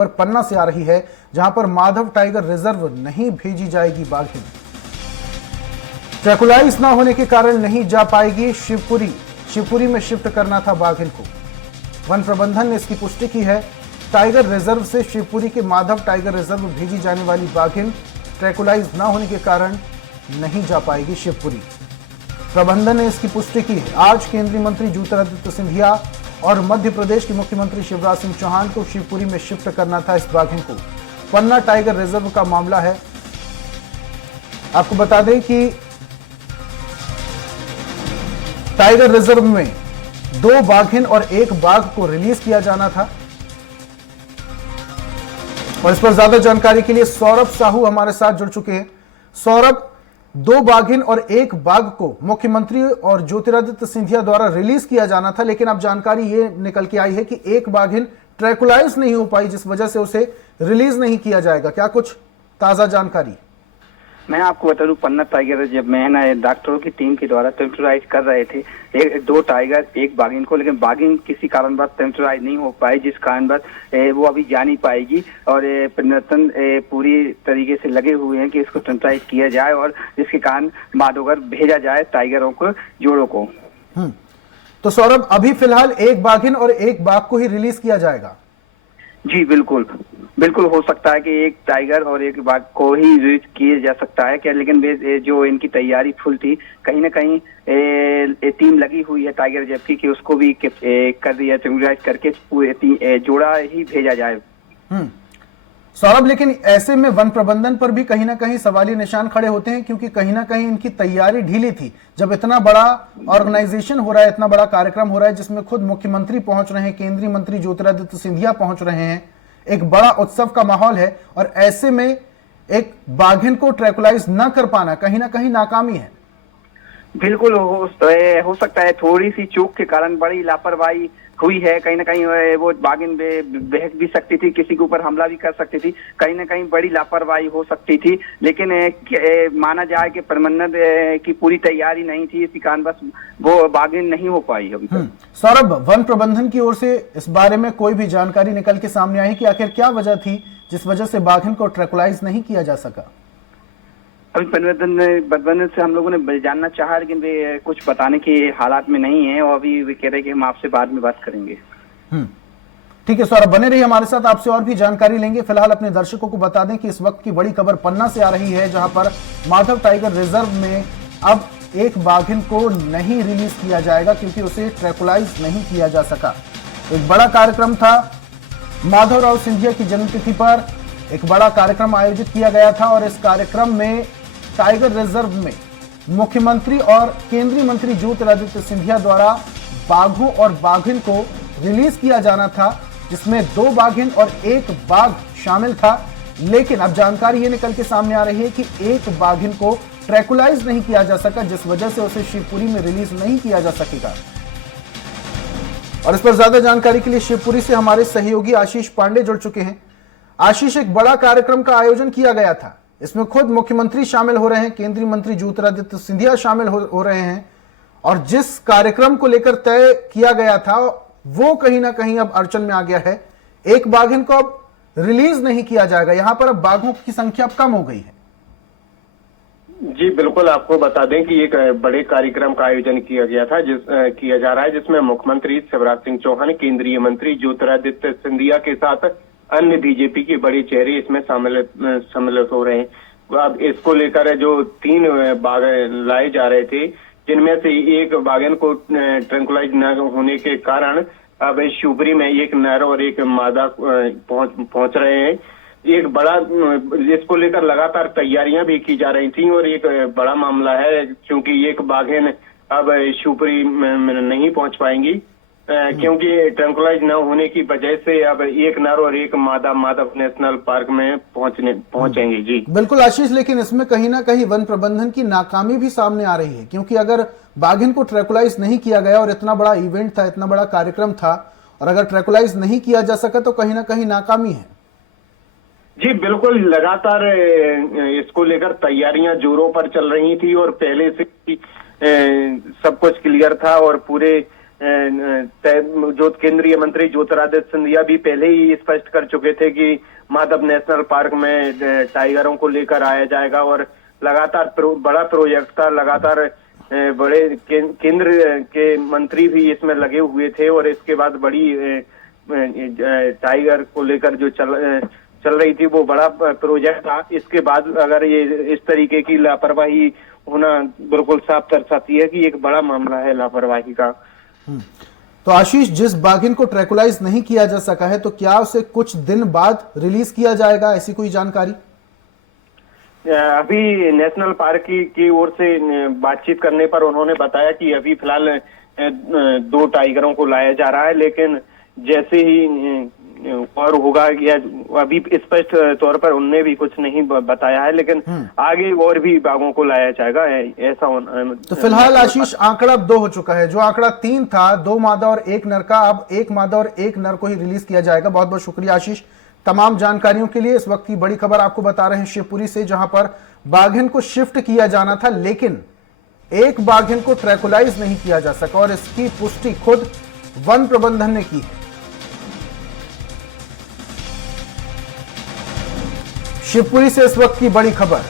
पर पन्ना से आ रही है, जहां पर माधव टाइगर रिजर्व नहीं भेजी जाएगी बाघिन। ट्रैकुलाइज न होने के कारण नहीं जा पाएगी शिवपुरी में शिफ्ट करना था बाघिन को। वन प्रबंधन ने इसकी पुष्टि की है। टाइगर रिजर्व से शिवपुरी के माधव टाइगर रिजर्व भेजी जाने वाली बाघिन ट्रैकुलाइज न होने के कारण नहीं जा पाएगी शिवपुरी। प्रबंधन ने इसकी पुष्टि की है। आज केंद्रीय मंत्री ज्योतिरादित्य सिंधिया और मध्य प्रदेश के मुख्यमंत्री शिवराज सिंह चौहान को शिवपुरी में शिफ्ट करना था इस बाघिन को। पन्ना टाइगर रिजर्व का मामला है। आपको बता दें कि टाइगर रिजर्व में 2 बाघिन और 1 बाघ को रिलीज किया जाना था। और इस पर ज्यादा जानकारी के लिए सौरभ साहू हमारे साथ जुड़ चुके हैं। सौरभ, 2 बाघिन और 1 बाघ को मुख्यमंत्री और ज्योतिरादित्य सिंधिया द्वारा रिलीज किया जाना था, लेकिन अब जानकारी ये निकल के आई है कि 1 बाघिन ट्रैकुलाइज नहीं हो पाई, जिस वजह से उसे रिलीज नहीं किया जाएगा। क्या कुछ ताजा जानकारी? मैं आपको बता दूं, पन्ना टाइगर जब मैं डॉक्टरों की टीम के द्वारा टेम्पराइज कर रहे थे 2 टाइगर 1 बाघिन को, लेकिन बाघिन किसी कारणवश टेम्पराइज नहीं हो पाई, जिस कारणवश वो अभी जा नहीं पाएगी। और प्रयत्न पूरी तरीके से लगे हुए हैं कि इसको टेम्पराइज किया जाए और जिसके कारण माधोगर भेजा जाए टाइगरों को, जोड़ों को। तो सौरभ, अभी फिलहाल 1 बाघिन और 1 बाघ को ही रिलीज किया जाएगा? जी बिल्कुल हो सकता है कि 1 टाइगर और 1 बाघ को ही रिलीज किया जा सकता है क्या, लेकिन जो इनकी तैयारी फुल थी, कहीं ना कहीं टीम लगी हुई है टाइगर जबकि कि उसको भी कर दिया करके पूरे जोड़ा ही भेजा जाए। सौरभ, लेकिन ऐसे में वन प्रबंधन पर भी कहीं ना कहीं सवालिया निशान खड़े होते हैं, क्योंकि कहीं ना कहीं इनकी तैयारी ढीली थी। जब इतना बड़ा ऑर्गेनाइजेशन हो रहा है, इतना बड़ा कार्यक्रम हो रहा है जिसमें खुद मुख्यमंत्री पहुंच रहे हैं, केंद्रीय मंत्री ज्योतिरादित्य सिंधिया पहुंच रहे हैं, एक बड़ा उत्सव का माहौल है, और ऐसे में एक बाघिन को ट्रैकुलाइज न कर पाना कहीं ना कहीं नाकामी है। बिल्कुल हो सकता है थोड़ी सी चूक के कारण बड़ी लापरवाही हुई है। कहीं ना कहीं वो बाघिन बहक भी सकती थी, किसी के ऊपर हमला भी कर सकती थी, कहीं ना कहीं बड़ी लापरवाही हो सकती थी, लेकिन माना जाए कि प्रबंधन की पूरी तैयारी नहीं थी, इसी कारण बस वो बाघिन नहीं हो पाई अभी तक। सौरभ, वन प्रबंधन की ओर से इस बारे में कोई भी जानकारी निकल के सामने आई कि आखिर क्या वजह थी जिस वजह से बाघिन को ट्रैकुलाइज नहीं किया जा सका? अभी प्रबंधन से हम लोगों ने जानना चाहा, लेकिन वे कुछ बताने के हालात में नहीं है और अभी वे कह रहे हैं कि हम आपसे बाद में बात करेंगे। ठीक है सौरभ, बने रहिए हमारे साथ, आपसे और भी जानकारी लेंगे। फिलहाल अपने दर्शकों को बता दें कि इस वक्त की बड़ी खबर पन्ना से आ रही है, जहां पर माधव टाइगर रिजर्व में अब 1 बाघिन को नहीं रिलीज किया जाएगा क्योंकि उसे ट्रैकुलाइज नहीं किया जा सका। एक बड़ा कार्यक्रम था, माधवराव सिंधिया की जन्मतिथि पर एक बड़ा कार्यक्रम आयोजित किया गया था, और इस कार्यक्रम में टाइगर रिजर्व में मुख्यमंत्री और केंद्रीय मंत्री ज्योतिरादित्य सिंधिया द्वारा बाघों और बाघिन को रिलीज किया जाना था, जिसमें 2 बाघिन और 1 बाघ शामिल था। लेकिन अब जानकारी ये निकल के सामने आ रही है कि 1 बाघिन को ट्रैकुलाइज नहीं किया जा सका, जिस वजह से उसे शिवपुरी में रिलीज नहीं किया जा सकेगा। और इस पर ज्यादा जानकारी के लिए शिवपुरी से हमारे सहयोगी आशीष पांडे जुड़ चुके हैं। आशीष, एक बड़ा कार्यक्रम का आयोजन किया गया था, इसमें खुद मुख्यमंत्री शामिल हो रहे हैं, केंद्रीय मंत्री ज्योतिरादित्य सिंधिया शामिल हो रहे हैं, और जिस कार्यक्रम को लेकर तय किया गया था वो कहीं ना कहीं अब अड़चन में आ गया है। 1 बाघिन को अब रिलीज नहीं किया जाएगा, यहां पर अब बाघों की संख्या अब कम हो गई है। जी बिल्कुल, आपको बता दें कि एक बड़े कार्यक्रम का आयोजन किया गया था, किया जा रहा है, जिसमें मुख्यमंत्री शिवराज सिंह चौहान, केंद्रीय मंत्री ज्योतिरादित्य सिंधिया के साथ अन्य बीजेपी के बड़े चेहरे इसमें सम्मिलित हो रहे हैं। अब इसको लेकर जो 3 बाघ लाए जा रहे थे, जिनमें से 1 बाघिन को ट्रैकुलाइज न होने के कारण अब शिवपुरी में 1 नर और 1 मादा पहुंच रहे हैं। एक बड़ा इसको लेकर लगातार तैयारियां भी की जा रही थी, और एक बड़ा मामला है क्योंकि 1 बाघिन अब शिवपुरी में नहीं पहुंच पाएंगी, क्योंकि ट्रैकुलाइज न होने की वजह से अब 1 नर और 1 मादा माधव नेशनल पार्क में पहुंचेंगे। जी बिल्कुल आशीष, लेकिन इसमें कहीं ना कहीं वन प्रबंधन की नाकामी भी सामने आ रही है, क्योंकि अगर बाघिन को ट्रैकुलाइज नहीं किया गया और इतना बड़ा इवेंट था, इतना बड़ा कार्यक्रम था, और अगर ट्रैकुलाइज नहीं किया जा सका तो कहीं ना कहीं नाकामी है। जी बिल्कुल, लगातार इसको लेकर तैयारियां जोरों पर चल रही थी और पहले से सब कुछ क्लियर था और पूरे जो केंद्रीय मंत्री ज्योतिरादित्य सिंधिया भी पहले ही स्पष्ट कर चुके थे कि माधव नेशनल पार्क में टाइगरों को लेकर आया जाएगा और लगातार बड़ा प्रोजेक्ट था, लगातार बड़े केंद्र के मंत्री भी इसमें लगे हुए थे और इसके बाद बड़ी टाइगर को लेकर जो चल रही थी वो बड़ा प्रोजेक्ट था। इसके बाद अगर ये इस तरीके की लापरवाही होना बिल्कुल साफ दर्शाती है कि एक बड़ा मामला है लापरवाही का। तो आशीष, जिस बाघिन को ट्रैकुलाइज नहीं किया जा सका है तो क्या उसे कुछ दिन बाद रिलीज किया जाएगा, ऐसी कोई जानकारी? अभी नेशनल पार्क की ओर से बातचीत करने पर उन्होंने बताया कि अभी फिलहाल 2 टाइगरों को लाया जा रहा है, लेकिन जैसे ही और होगा या अभी स्पष्ट तौर पर उनने भी कुछ नहीं बताया है, लेकिन आगे और भी बाघों को लाया जाएगा ऐसा तो फिलहाल आशीष आंकड़ा 2 हो चुका है। जो आंकड़ा 3 था 2 मादा और 1 नर का, अब 1 मादा और 1 नर को ही रिलीज किया जाएगा। बहुत बहुत शुक्रिया आशीष तमाम जानकारियों के लिए। इस वक्त की बड़ी खबर आपको बता रहे हैं शिवपुरी से, जहां पर बाघिन को शिफ्ट किया जाना था लेकिन एक बाघिन को ट्रैकुलाइज नहीं किया जा सका और इसकी पुष्टि खुद वन प्रबंधन ने की है। शिवपुरी से इस वक्त की बड़ी खबर।